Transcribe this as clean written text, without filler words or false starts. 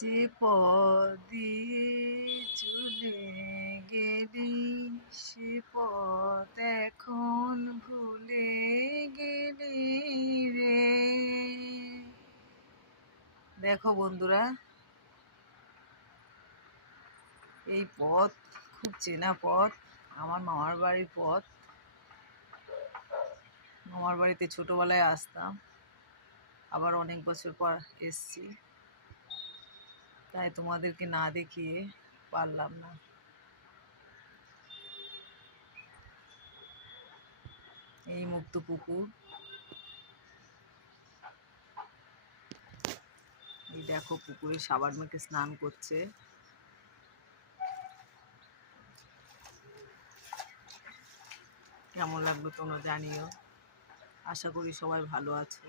যে পথ দিয়ে চলে গেলি সে পথ এখন ভুলে গেলি রে। দেখো বন্ধুরা, এই পথ খুব চেনা পথ, আমার মামার বাড়ির পথ। মামার বাড়িতে ছোটবেলায় আসতাম, আবার অনেক বছর পর এসছি, তাই তোমাদেরকে না দেখিয়ে পারলাম না। এই মুক্ত পুকুর, এই দেখো পুকুরে সাবান মেখে স্নান করছে। কেমন লাগলো তোমরা জানিও। আশা করি সবাই ভালো আছো।